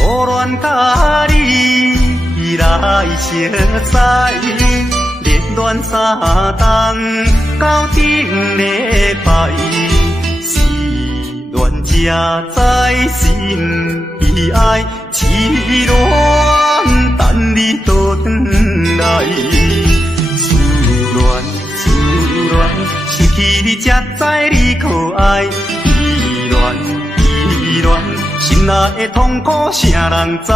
初恋甲你来相知，热恋3冬到顶礼拜，是恋才知心悲哀，痴恋等你倒转来。思恋失去你才知你可爱，依恋心内的痛苦啥人知？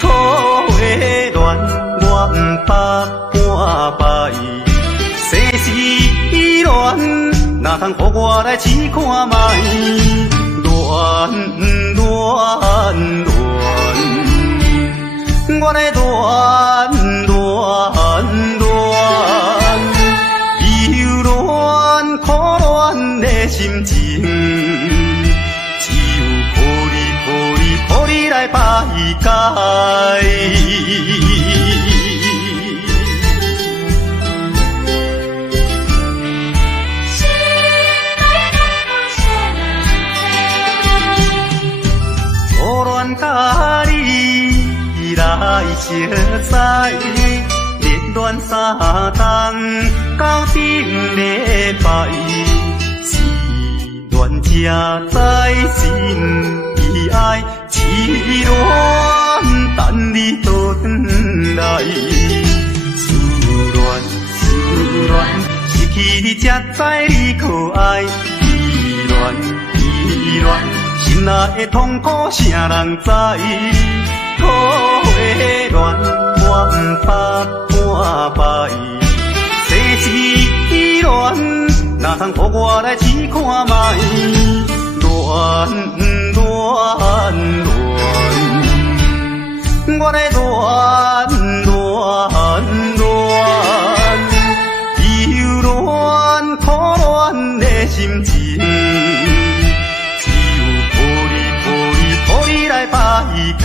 土的恋我不捌半摆，世事恋哪通予我来试看卖？恋，我来忧恋苦恋的心情，只有抱你来排解。初恋甲你来相知，热恋3冬到顶礼拜，是恋才知心悲哀，痴恋等你倒转来。思恋失去你才知你可爱，依恋心内的痛苦啥人知？土的恋我不捌半摆，世事恋哪通予我来试看卖？恋，我来忧恋苦恋的心情，只有抱你来排解。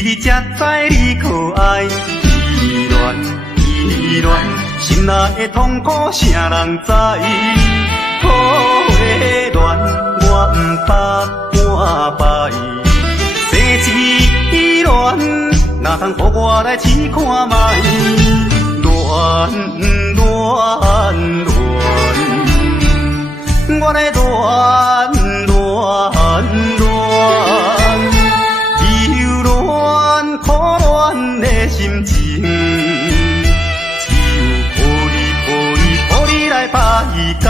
你才知你可爱，依恋心内的痛苦啥人知？土的恋我不捌半摆，世事恋哪通予我来试看卖？恋，我来苦恋的心情，只有抱你来排解。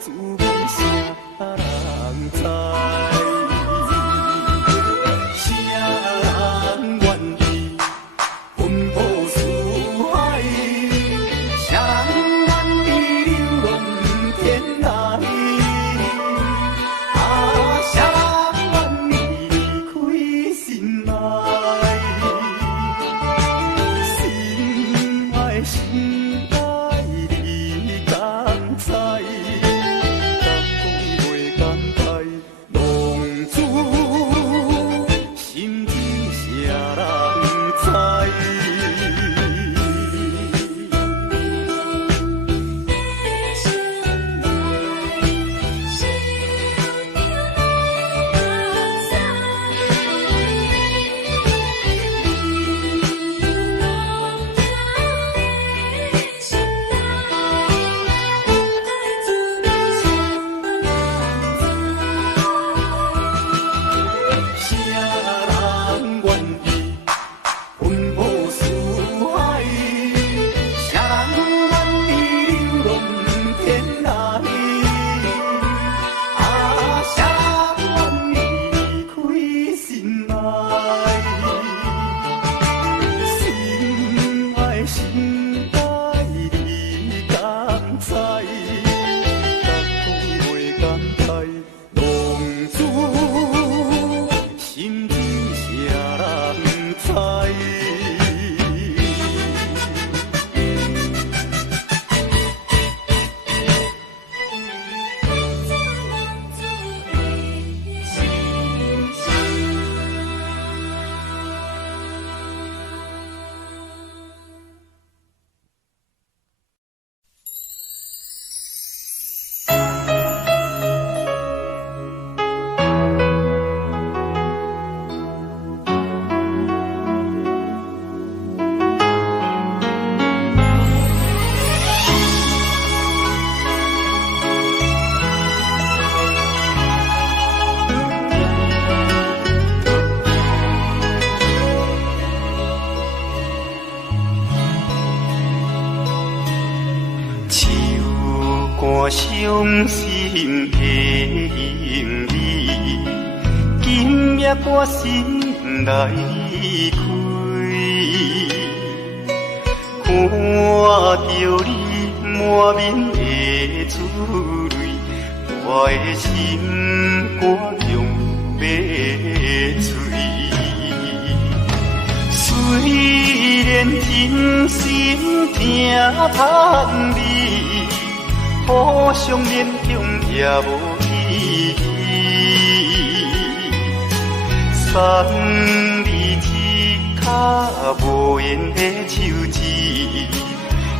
滋味谁人知？谁人愿意奔波四海？谁人愿意流浪天涯？谁人愿意离开心爱？心爱心爱你敢知？敢讲袂敢开，浪子心情谁人知？伤心的行李，今夜我心来开，看着你满面的珠泪，我的心肝强要碎。虽然真心疼叹你，互相勉强也无意义，送你一脚无言的手指，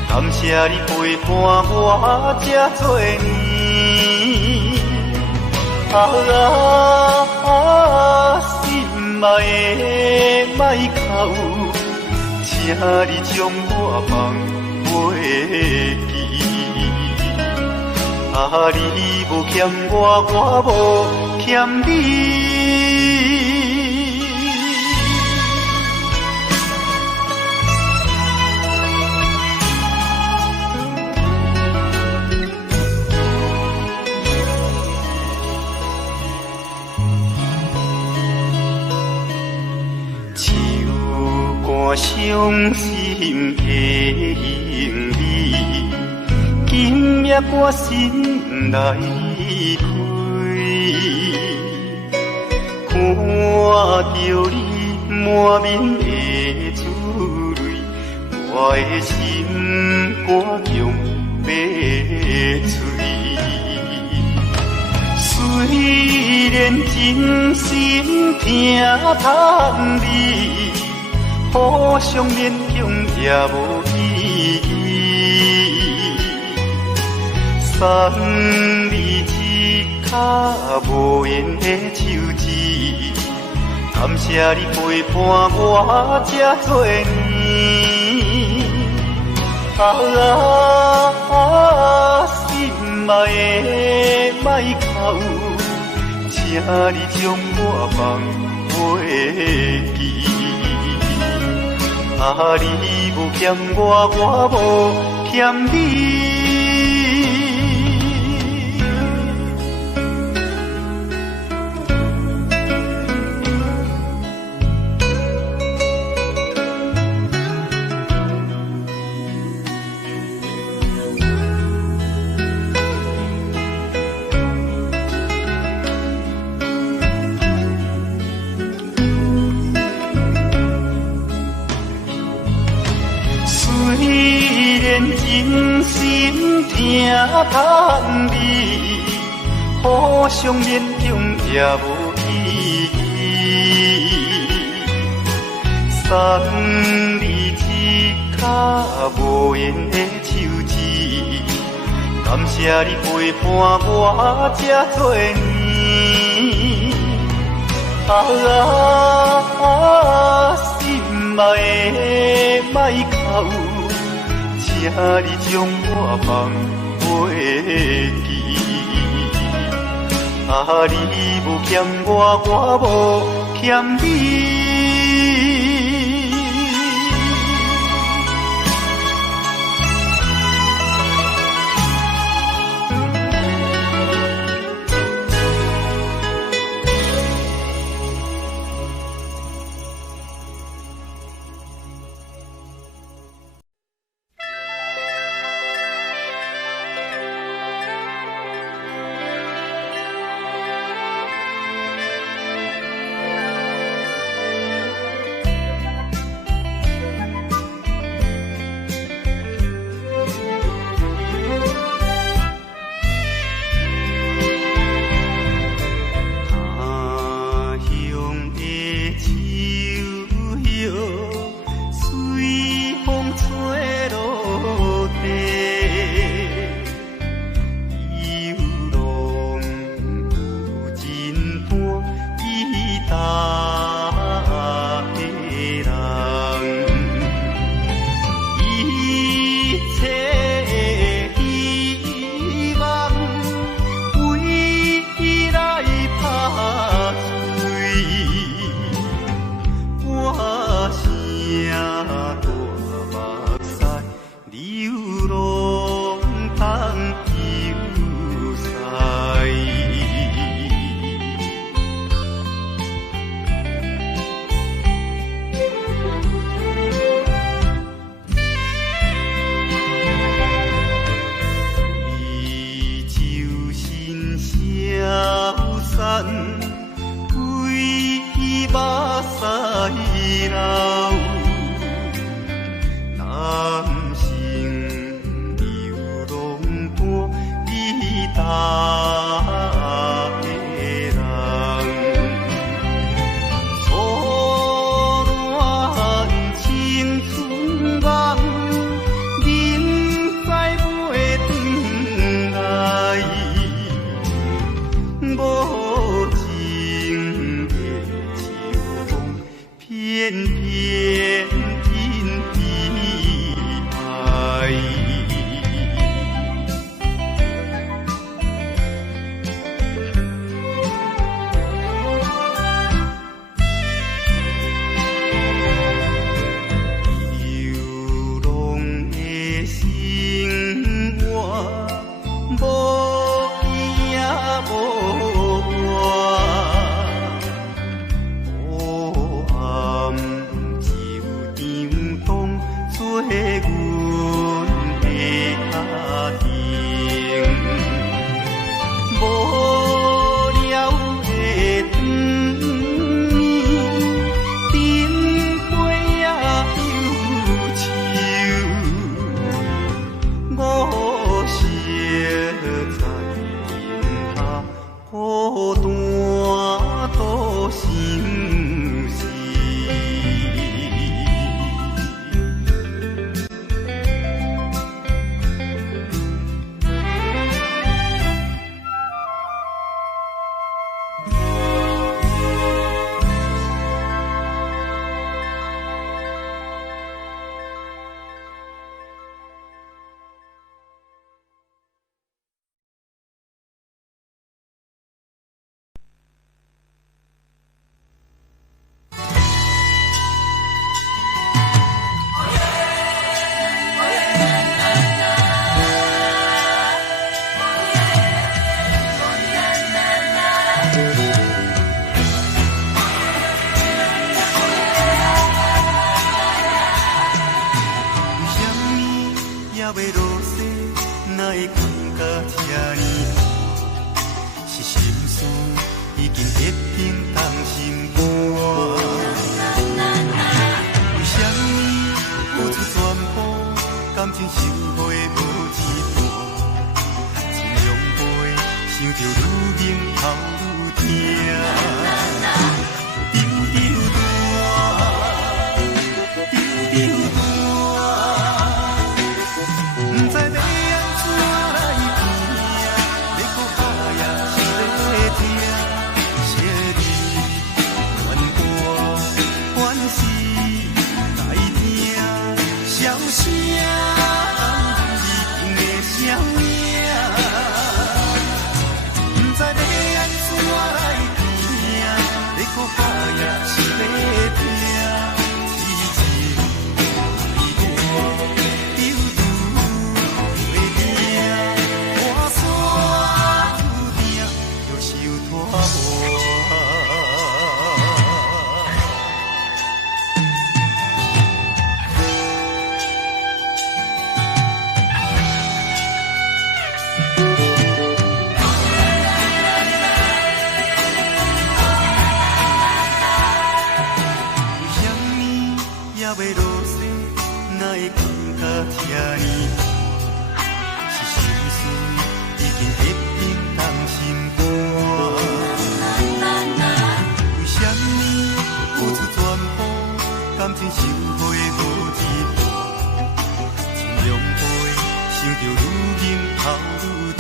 感谢你陪伴我这多年。心爱的莫哭，请你将我放袂记。你无欠我，我无欠你。手竿伤心的行李，今夜我心来开，看着你满面的珠泪，我的心肝强要碎。虽然真心疼叹你，互相勉强也无意义。送你一脚无言的手指，感谢你陪伴我这多年。心爱的莫哭，请你将我放袂记。你无欠我，我无欠你。通你，互相勉强也无意义。送你一脚无缘的手指，感谢你陪伴我这多年。心爱的莫哭，请你将我放袂记。你无欠我，我无欠你。想着愈明头愈痛。丢丢大，丢丢大，不知要安怎来拼，要搁打也是要听，惜你怨我怨是来听，笑声已经的声名，不知要安怎来拼，要搁打也是要听，痴情爱我丢丢袂定，看山愈定，就受拖磨。也袂落雪，哪会感觉这呢？是心事已经结冰冻心肝。为什么付出全部，感情收回无一半？尽量陪，想着愈明头愈痛。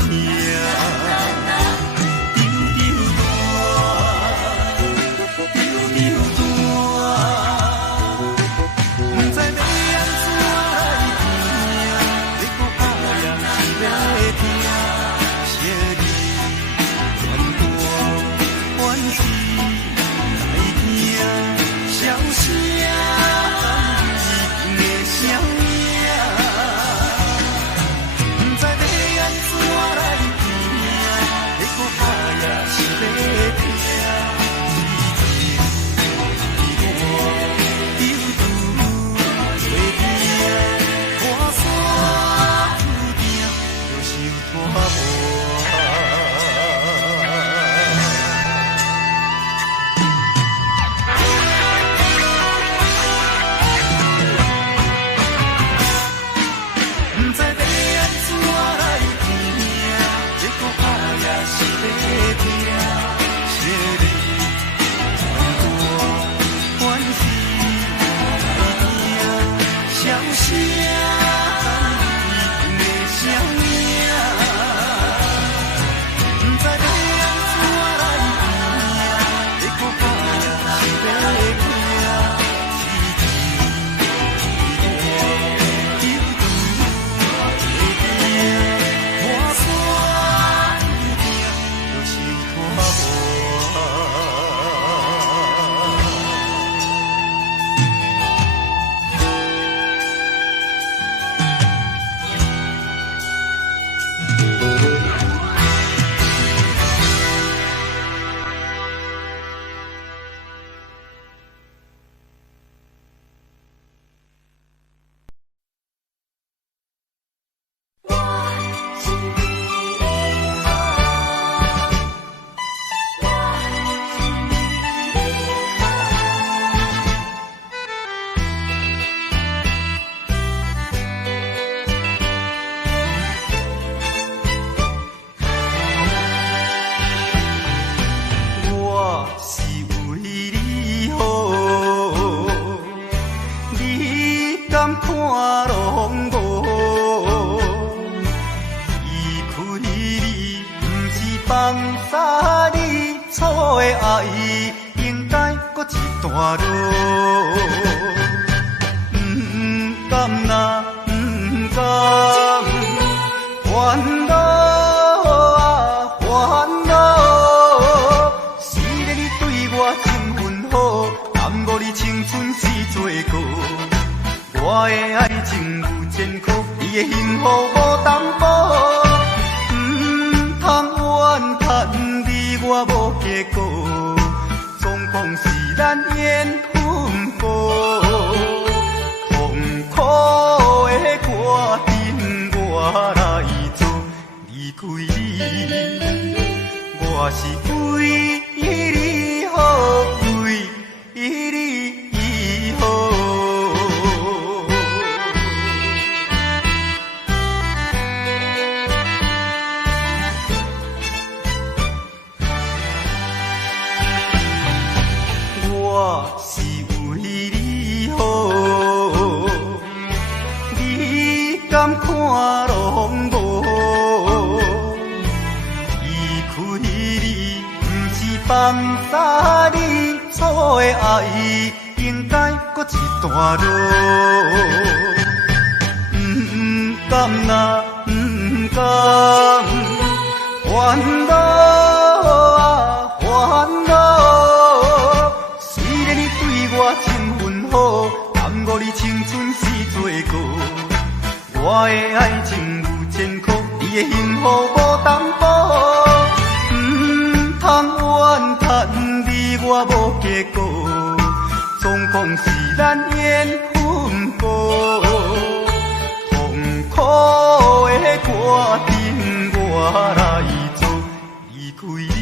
我是为你好，为你好。放下你错的爱，应该搁一段路。不甘呐，不甘，烦恼啊烦恼。虽然你对我真份好，耽误你青春是罪过。我的爱情有千苦，你的幸福无担保。通怨叹你我无结果，总讲是咱缘分薄。痛苦的歌阵我来做，离开你，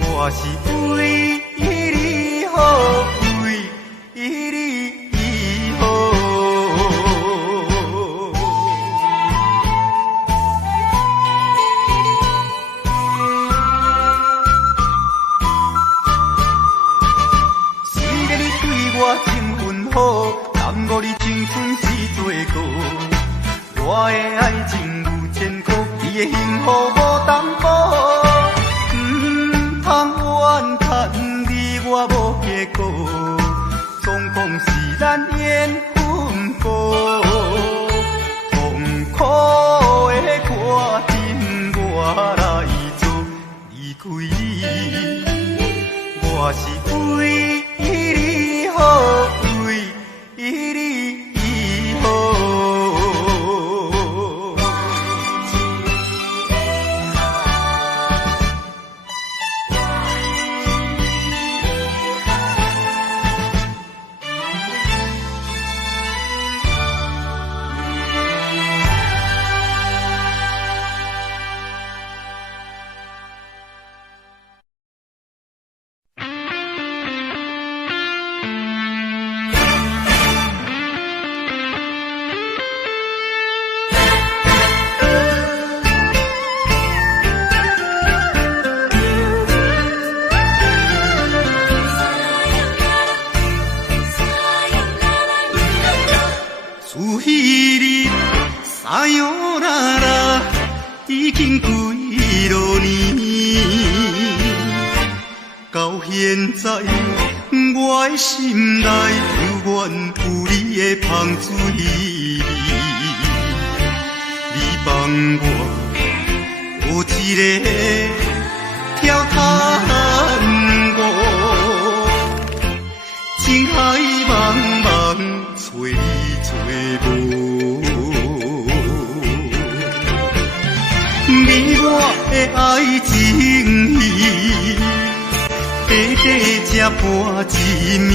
我是为你好，为你好。我真份好，耽误你青春是罪过。我的爱情有千苦，你的幸福无担保。通怨叹你我无结果，总讲是咱缘分薄。痛苦的歌阵我来做，离开你，我是为你好，为你好。已经几多年，到现在我的心内犹原有你的香水味。你帮我有一个跳探戈，情海茫茫找你找无。你我的爱情戏，短短才半一暝，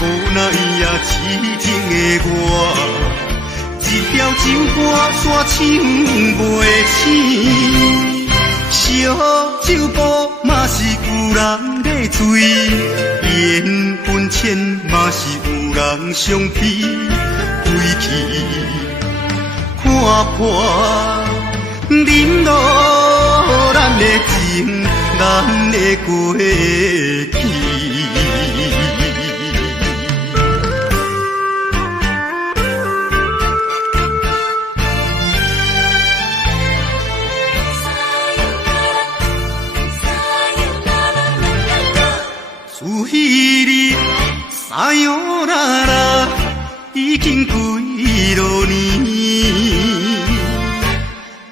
无奈也痴情的我，一条情歌煞唱袂醒。烧酒煲嘛是有人在醉，缘分浅嘛是有人相逼，归去。看破忍落咱的情，咱的过去。自彼日撒哟啦啦，已经几多年，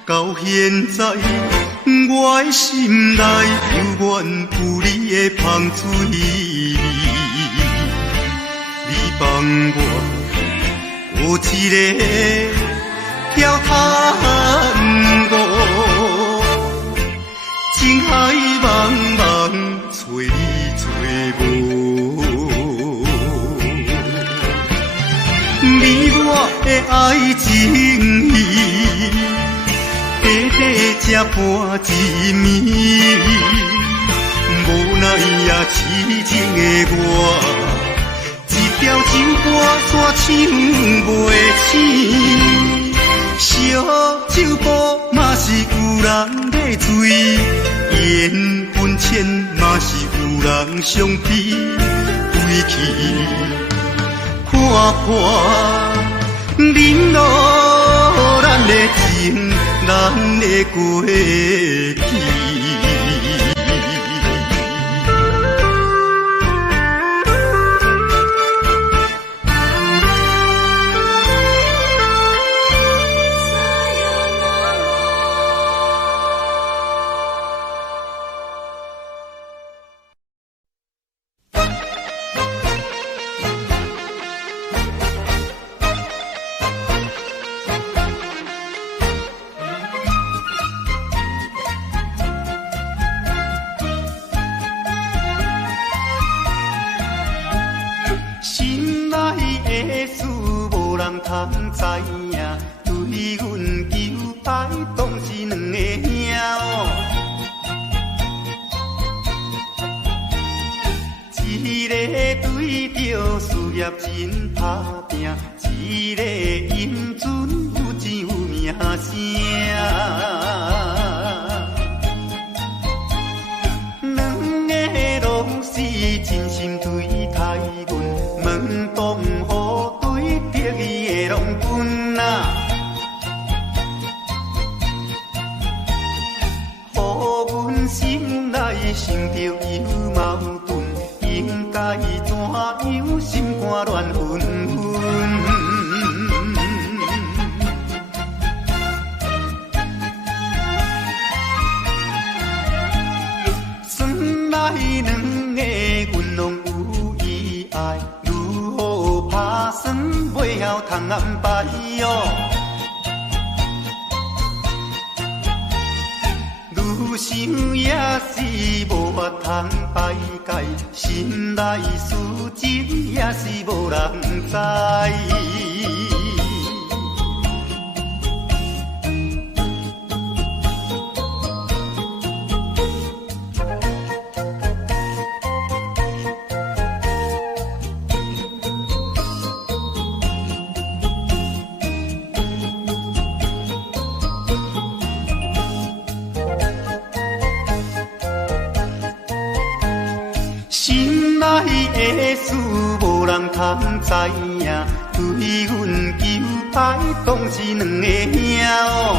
到现在我的心内犹原有你的香水味。你帮我有一个跳探戈，情海茫茫找你找无。你我的爱情戏，短短才半一暝，无奈也痴情的我，一条情歌煞唱袂醒。烧酒煲嘛是有人在醉，缘分浅嘛是有人相逼，归去。看破忍落咱的情，咱的过去。通知影，对阮求爱当是两个兄哦。一个对着事业真打拼，一个因准有钱有名声。两个拢是真心对待阮，门当户对得意的拢分啊。予阮心内想着有矛盾，应该怎样心肝乱纷纷？算来两个阮拢有意爱，如何打算袂晓通安排哦？愈想也是无法通排解，心内事情也是无人知。的事无人通知影，对阮求爱当是两个兄哦。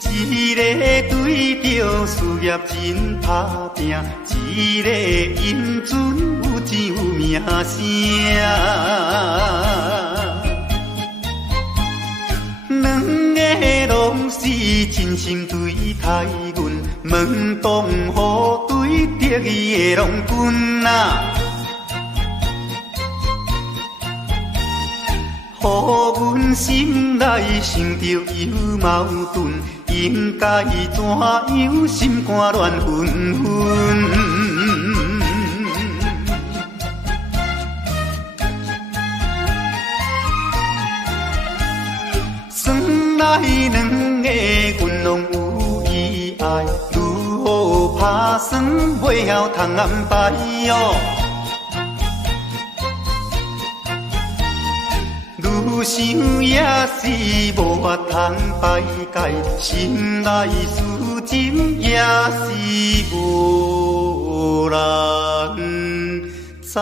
一个对着事业真打拼，一个因准有钱有名声。两个拢是真心对待阮，门当户对得意的拢分啊。予阮心内想着有矛盾，应该怎样心肝乱纷纷？算来两个阮拢有意爱，如何打算袂晓通安排哦？愈想也是无法通排解，心内事情也是无人知。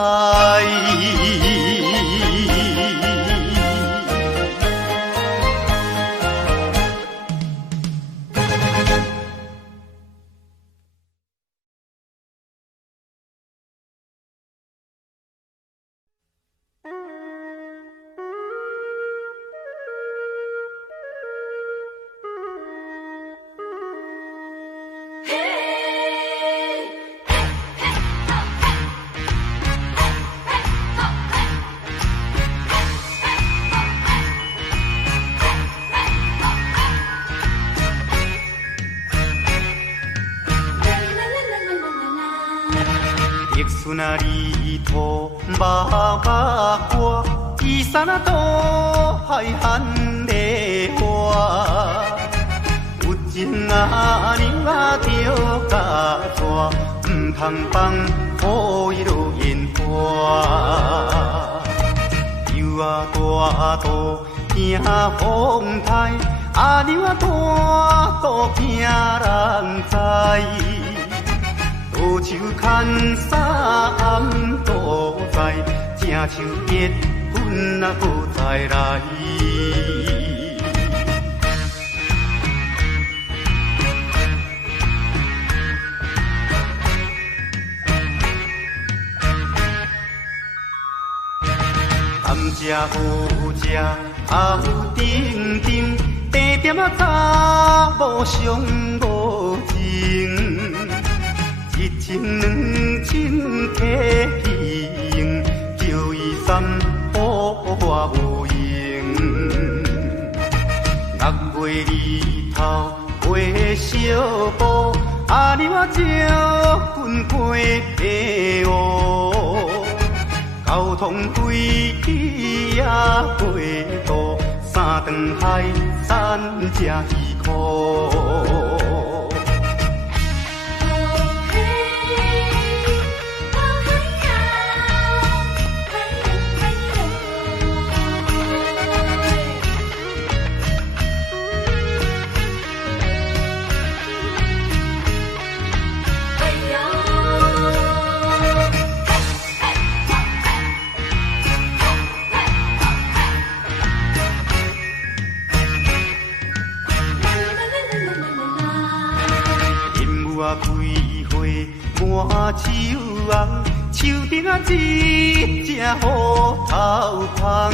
那里头马马歌，伊山啊多海汉的花，有情啊你啊着甲抓，唔通放予伊落烟花。游啊大渡惊风台，啊牛啊大渡惊人知。多手牵衫多在，正像结婚啊，搁再来。甘蔗好食，后顶顶，茶店啊查某上无情。一千两千客去叫伊三我无用。6月日头画小布，阿牛啊招阮过地乌。交通规也过度，三顿海产吃鱼苦。满手红，树顶啊一只虎头芳，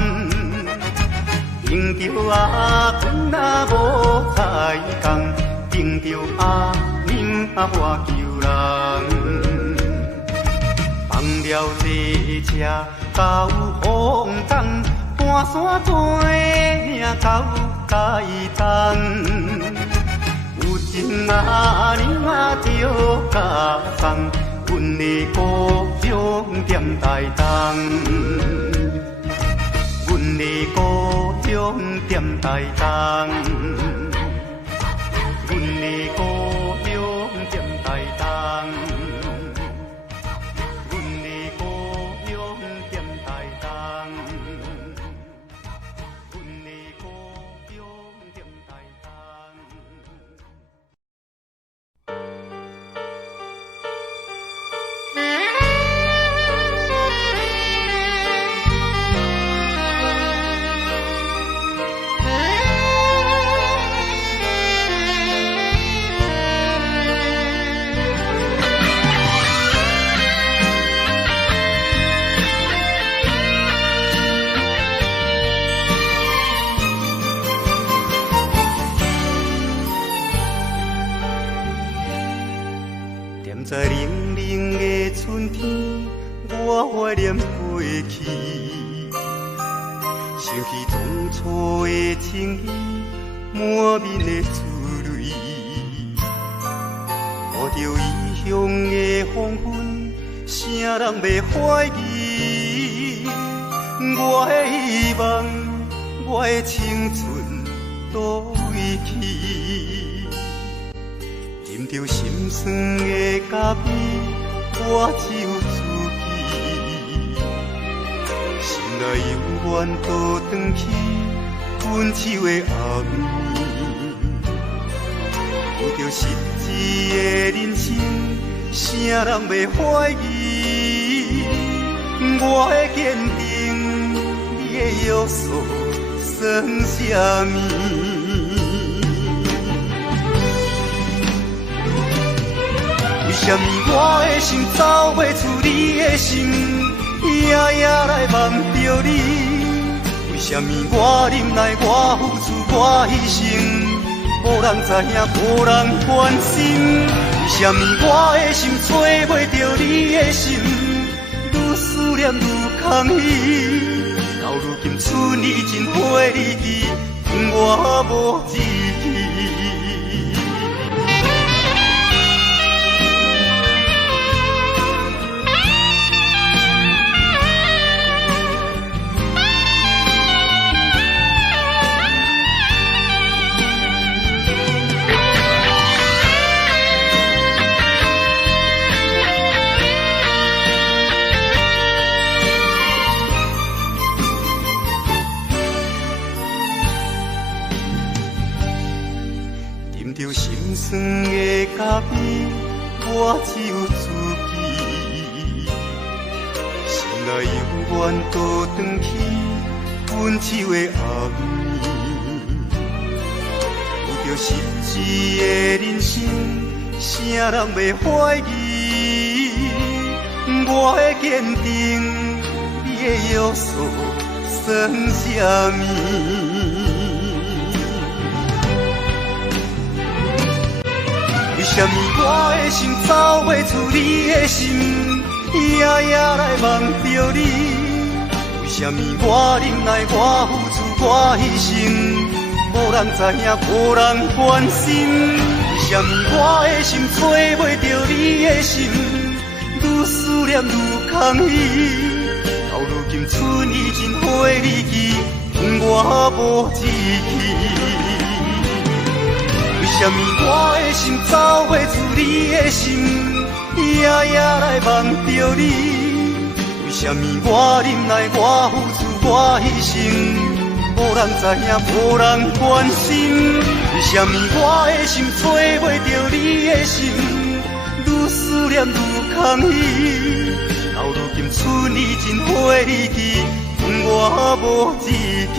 迎着阿公啊无彩工，迎着阿娘啊我求人，放了这车到风东，半山做命到台东。有情阿娘啊着家送，阮的故乡踮台东，阮的故乡踮台东，阮的故乡踮台东，阮的故乡踮台东，阮的故乡踮台东。在冷冷的春天，我怀念过去，想起当初的情谊，满面的珠泪。看着异乡的黄昏，谁人袂怀疑？我的希望，我的青春倒位去？啉着心酸的咖啡，我只有自己。心内犹原倒转去分手的暗暝，有着实际的人生，谁人袂怀疑？我的坚定，你的约束算啥物？为什么我的心走袂出你的心，夜夜来梦着你？为什么我忍耐，我付出，我牺牲，无人知影，无人关心？为什么我的心找袂着你的心，愈思念愈空虚？到如今春已尽花已去，我无志气。着心酸的咖啡，我只有自己。心内犹原倒转去分手的暗暝，有着实际的人生，谁人袂怀疑？我的坚定，你的约束算啥物？为什么我的心走袂出你的心，夜夜来梦着你？为什么我忍耐，我付出，我牺牲，无人知影，无人关心？为什么我的心找袂着你的心，愈思念愈空虚？到到如今春已尽花已去，我无志气。为什么我的心走袂出你的心，夜夜来梦着你？为什么我忍耐，我付出，我牺牲？无人知影，无人关心，为什么我的心找袂着你的心？愈思念愈空虚，到如今春已尽花已去，我无志气。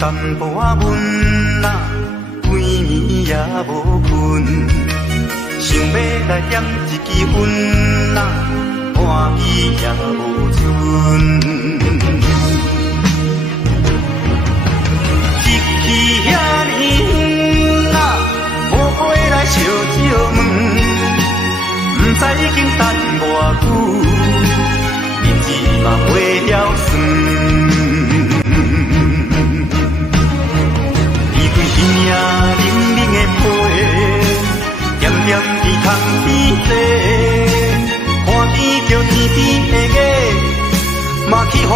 淡薄仔闷啊，规暝也无困，想要来点一支烟啊，半暝也无剩。天气遐尼远啊，无回来烧烧问，不知已经等偌久，日子嘛袂晓算。伊领冷冷的被，点点伫窗边坐，看见着天边的月，嘛去予风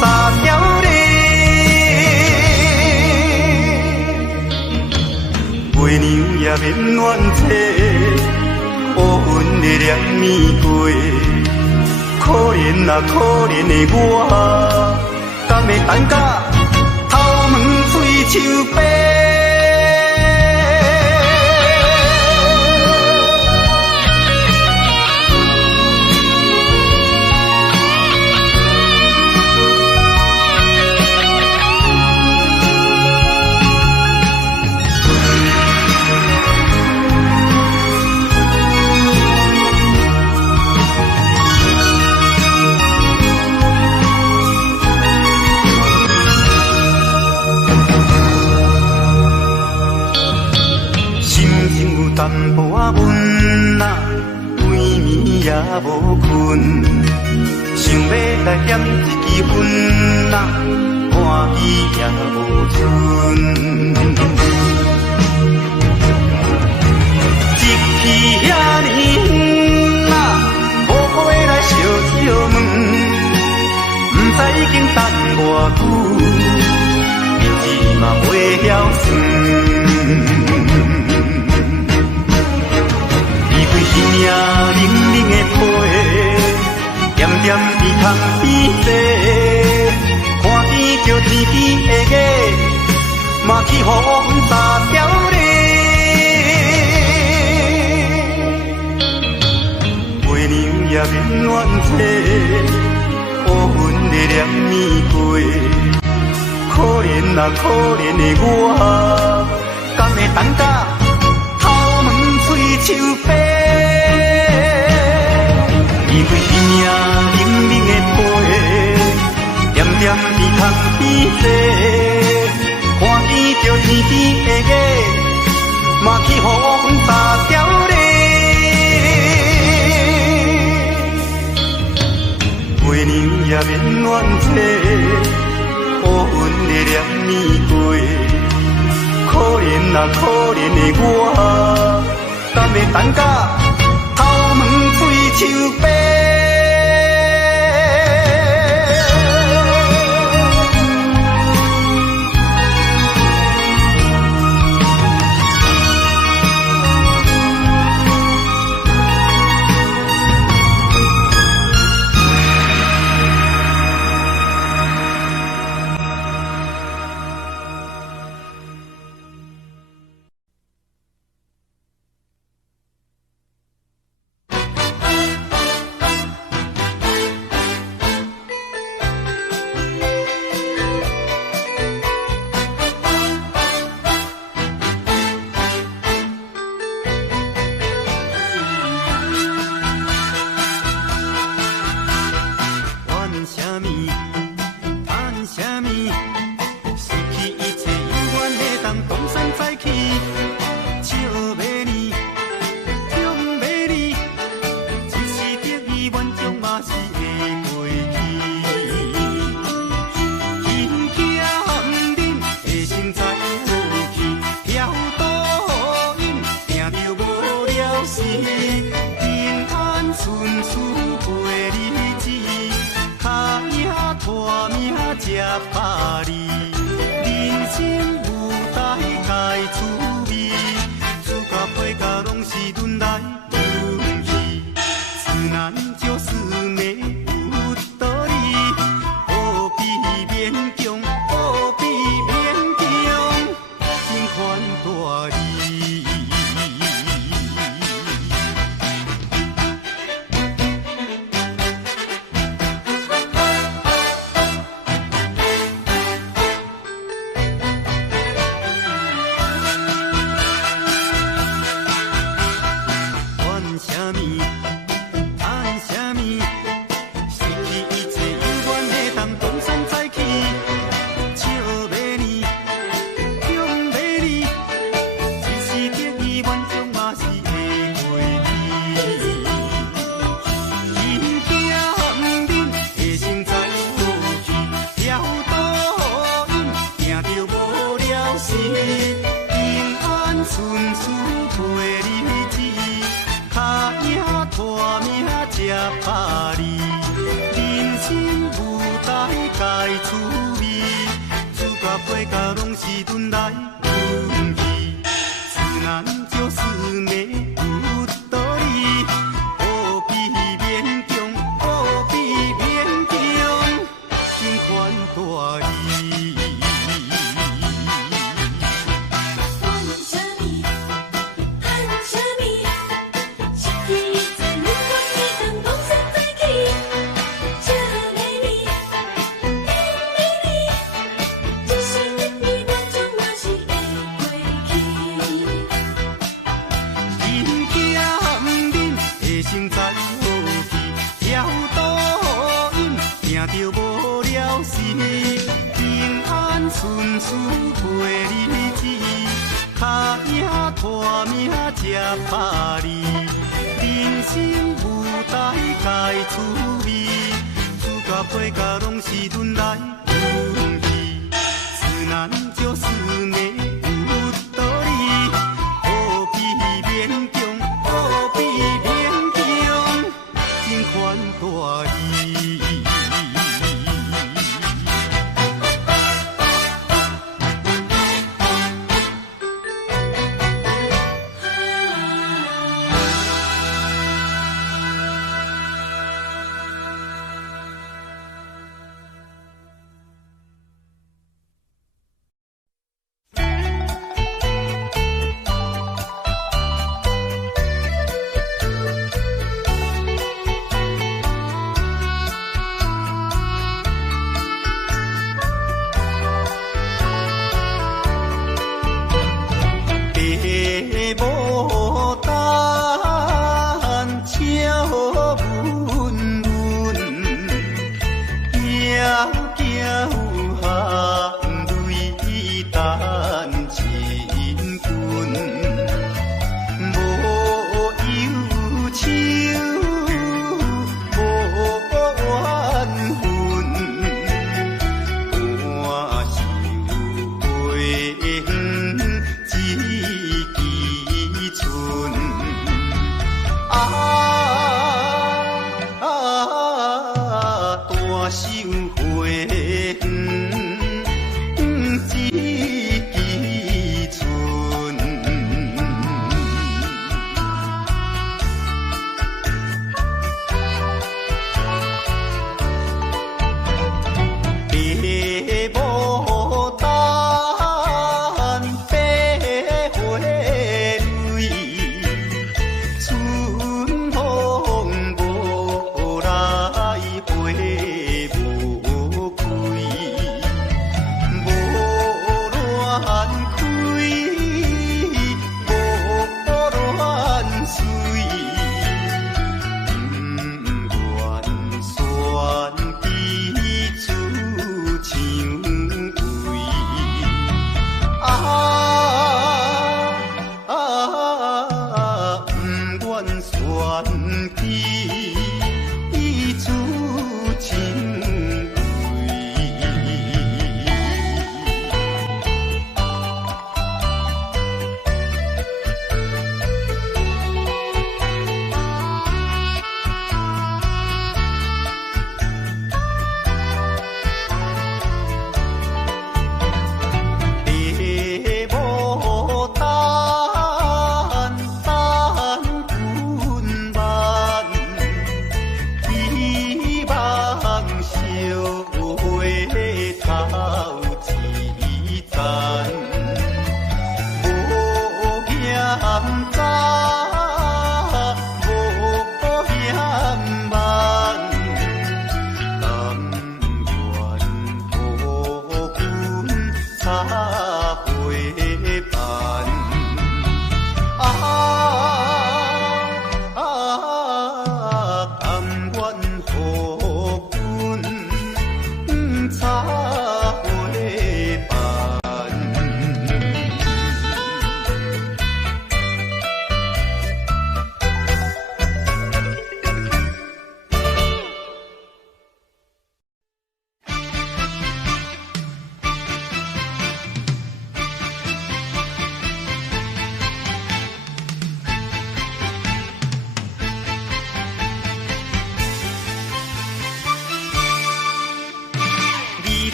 沙条咧。月娘也免怨嗟，乌云的两暝过，可怜啊可怜的我，敢会等甲头毛水手白？淡薄仔闷啊，规暝也无困，想要来点一支烟啊，半暝也无剩。天气遐尼远啊，无回来烧烧问，不知已经等偌久，日子嘛袂晓算。伊领冷冷的被，点点伫窗边坐，看见着天边的月，嘛去予风沙条咧。月娘也免怨嗟，乌云的两暝过，可怜啊可怜的我，敢会等甲头毛水手白？因为伊领冷冷的被，点点伫窗边坐，看见着天边的月，嘛去予风沙条咧。月娘也免怨嗟，乌云的两暝过，可怜啊可怜的我，敢会等甲头毛水手白？是平安顺遂过日子，脚影拖命吃百里，人生舞台该趣味，主角配角拢是轮来轮去，自然就是美有道理，何必勉强，何必勉强，心宽大义。着无了时，平安顺遂过日子，脚影拖命吃百里，人生舞台该趣味，主角配角拢是轮来轮去，自然就是美有道理，何必勉强，何必勉强，心宽大义。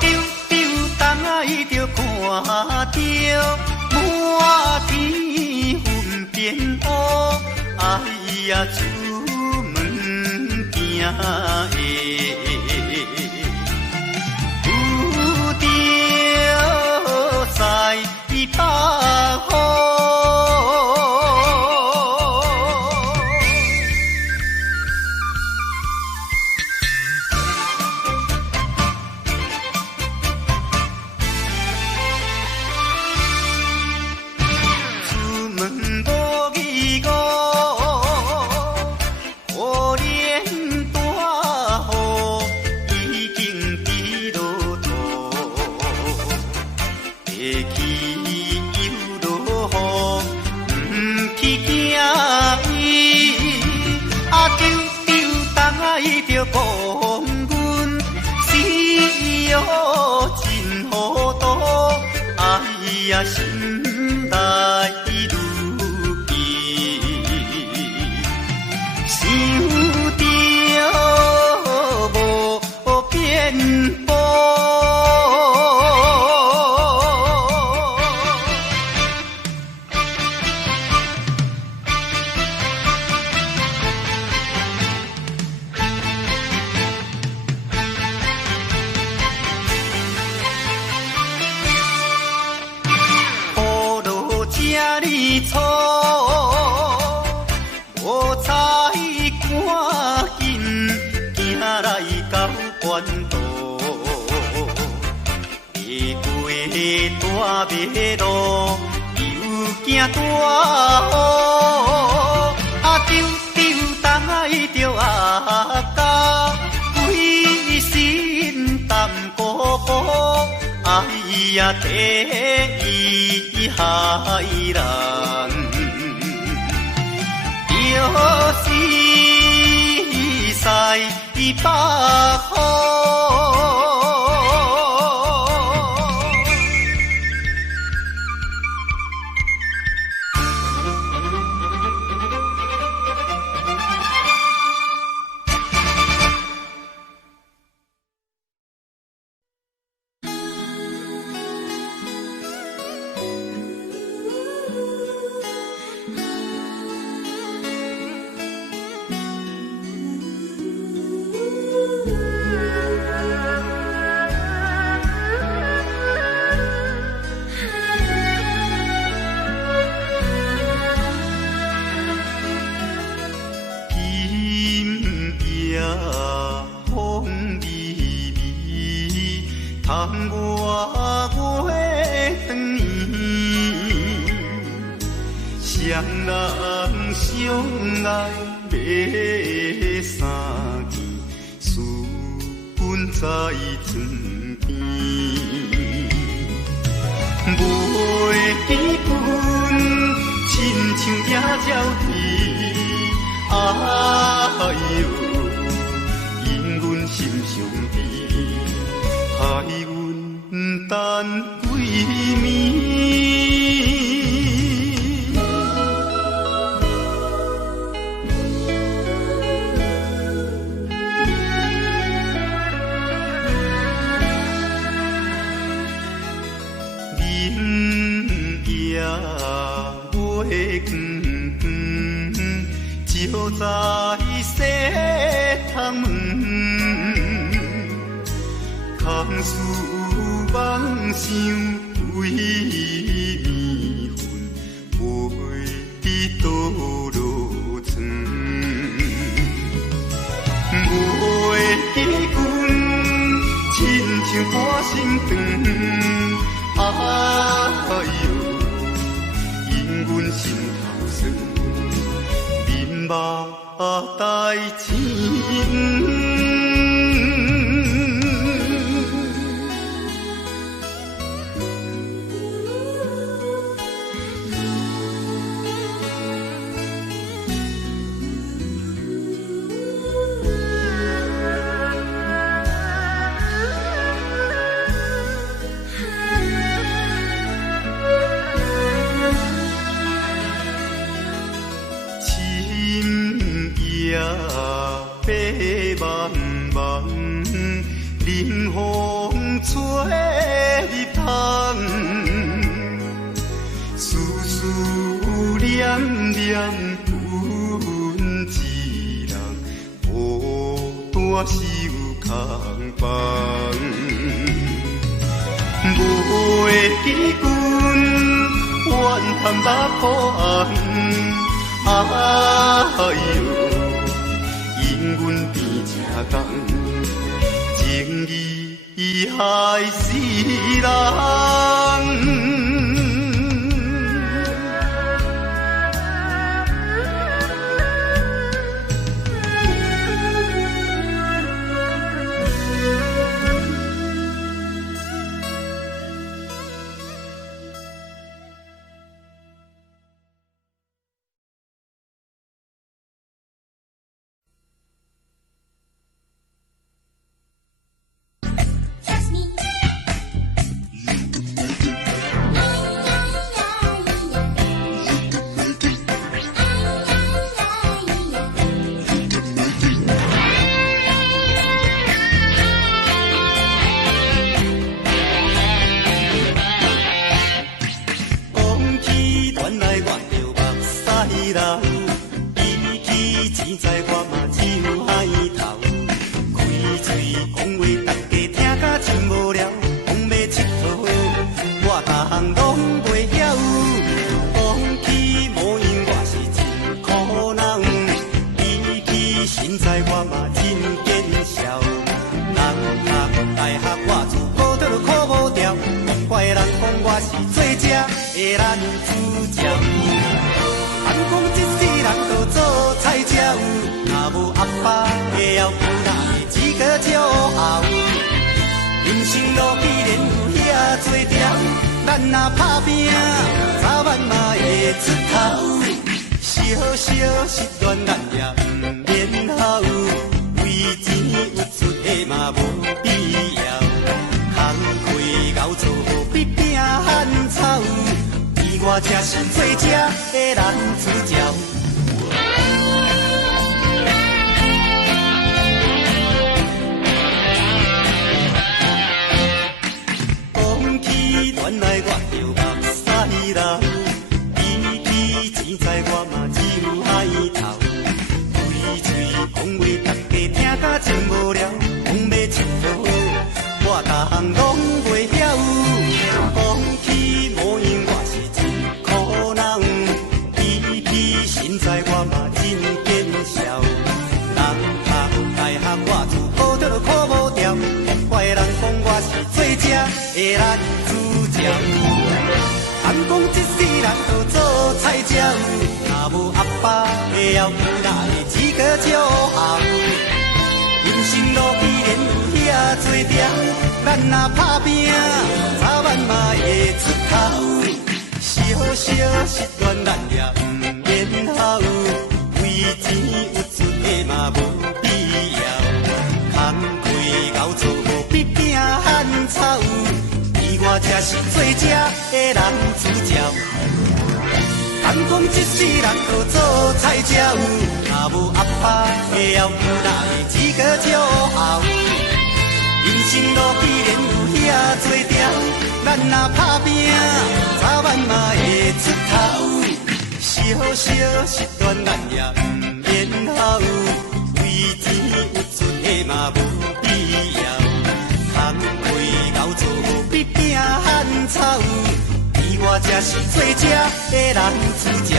丢丢东来着看着满天云变乌，哎呀出门惊的，有着西北风。讲阮死哟真糊涂，哎呀心内愈急，想着无变步。错，无采赶紧行来到关渡，会过大马路，又惊大雨，啊丢丢东来着阿家，规身淡薄薄，哎呀第一害人。又是西北风，窗外月灯双人相爱买衫件，思阮在床边，袂记阮亲像野鸟啼，哎呦，因阮心伤悲。害阮等几暝，日夜月光，照在西窗门。空思梦想为迷魂，袂倒落床。袂记阮亲像半心肠，哎呦，因阮心头酸，面目带情。深夜白马我是有空房。无的记君，怨叹目苦红。哎呦，因阮变正同，情义害死人。我才是最正的男主角。讲起原来我就目屎流，比起钱财我嘛只有海头。嘴嘴讲话，大家听甲真无聊，讲要佚佗，我大项拢袂晓。讲起模样，我是现在我嘛真见笑，人读大学我自考得考无掉，怪人讲我是最正的男主角。按讲一世人都做菜鸟，若无阿爸的后，哪会资格骄傲？人生路既然有遐多条，咱若打拼，早晚嘛会出头。小小失恋咱也不免好，为钱有出的嘛无必要。工课熬做无比拼汉草，而我才是最正的男主角。按讲一世人都做菜鸟，若无阿爸的后，哪会资格骄傲？人生路既然有遐多条，咱若打拼，早晚嘛会出头。小小失恋咱也不免好，为钱有出的嘛无必要。工课熬做无比拼汉草，而我才是最正的男主角。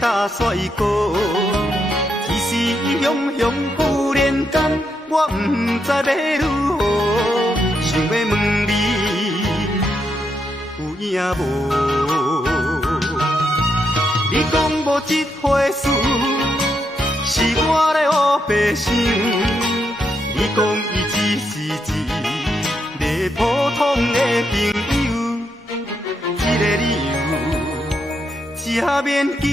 大帅哥，其实伊雄雄忽然间，我不知要如何，想要问你有影无？你讲无这回事，是我的黑白想。你讲伊只是一个普通的朋友，这个理由真勉强。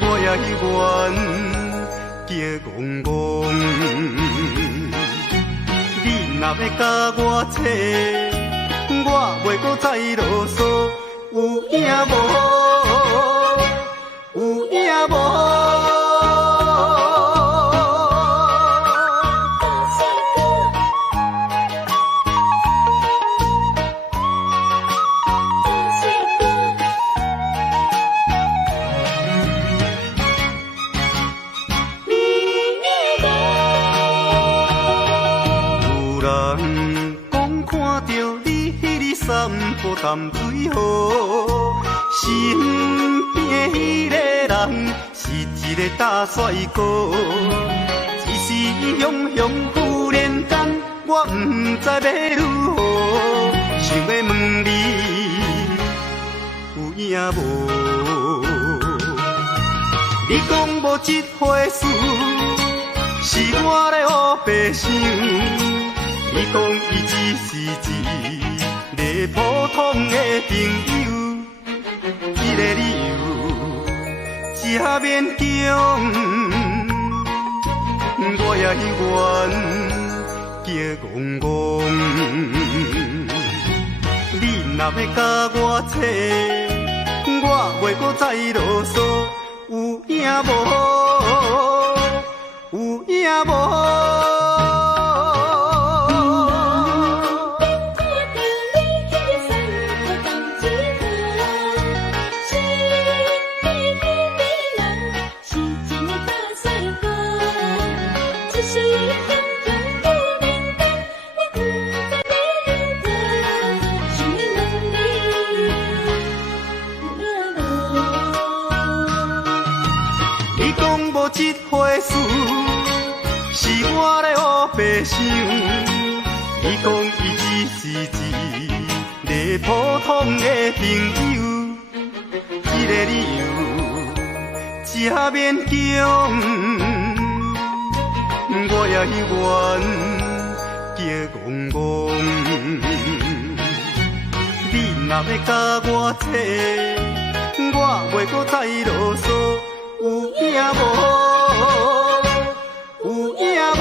我也愿叫戆戆，你若要甲我扯，我袂搁再啰嗦，有影无？有影无？散步淡水河，身边迄个人是一个大帅哥。一时雄雄忽然间，我不知要如何，想要问你有影无？你讲无这回事，是我的黑白想。你讲伊只是一个普通的朋友，这个理由真勉强。我也愿叫戆戆，你若要甲我扯，我袂搁再啰嗦，有影无？有影无？这回事是我的黑白想，你讲伊只是一个普通的朋友，这个理由真勉强。我也愿叫戆戆，你若要甲我扯，我袂搁再啰嗦。有影无？有影无？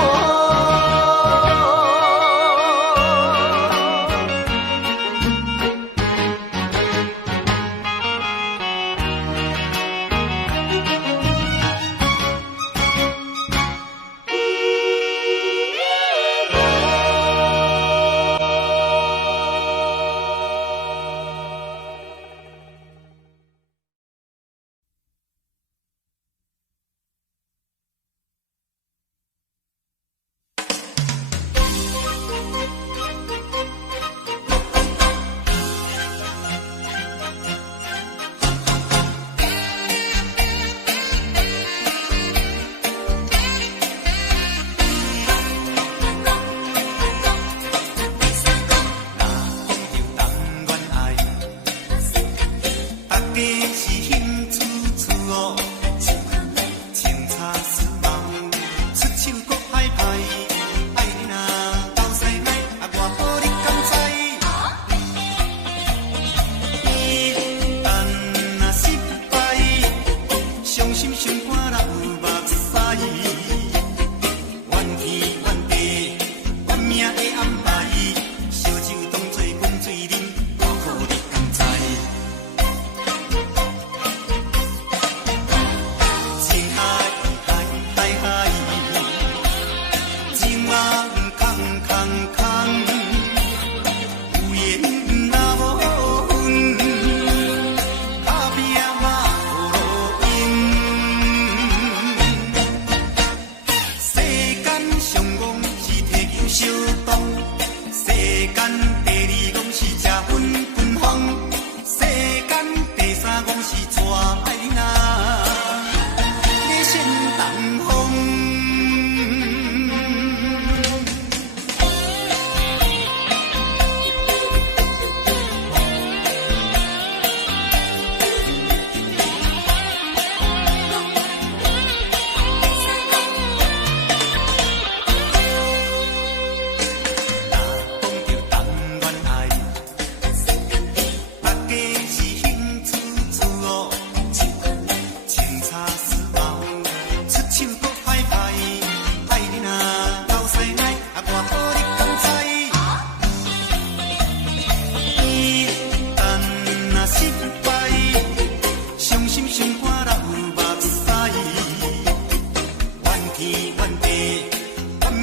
运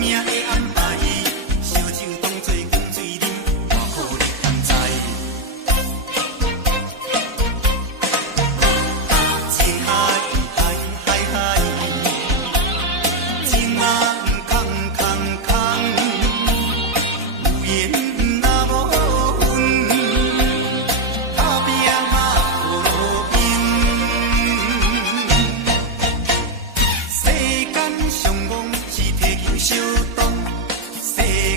命的安排，烧酒当作滚水啉，偌好你甘知？情海海海海，情啊空空空，有缘若无份，打拼嘛无路用。世间上戆是提球相当，世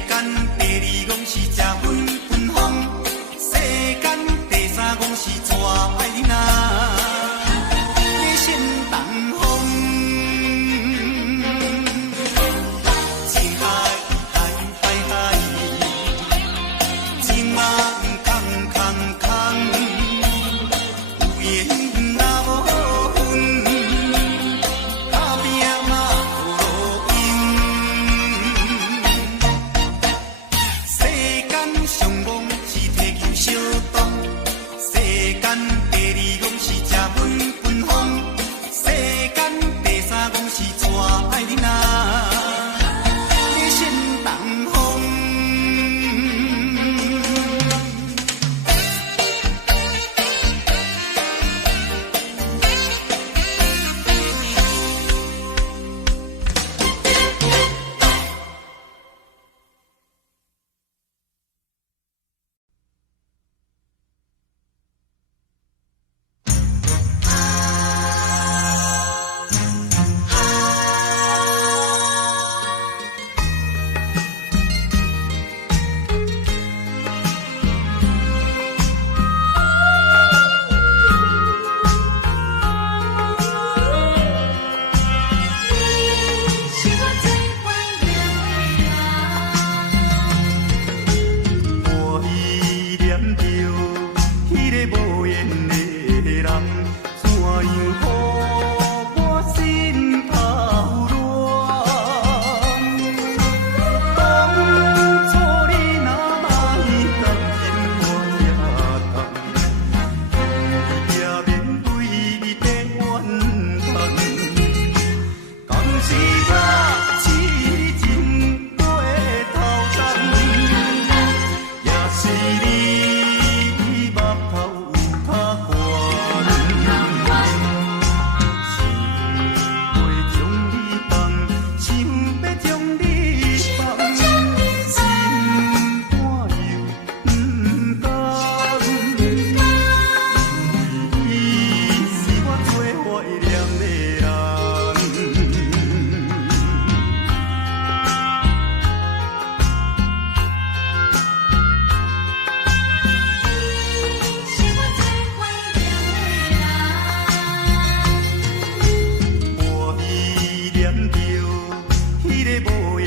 间第二戆是食分分风，世间第三戆是娶爱人啊，你心东风。情海海海海，情啊空空空，有缘若无份，打拼嘛无路用。世间上戆是提球相当，世间第二戆是食分分风，世间第三戆是娶爱人啊，你心东风。是我最怀念的人。我依念着迄个无缘的人，怎样乎我心头乱？当初你若莫担心我也担，也免对你的怨叹。敢是我痴情过头重，也是你目头有他悬，想袂将你放，想要将你放，心肝又不甘，因为伊是我最怀念的人。是我最怀念的人。我依念着迄个无缘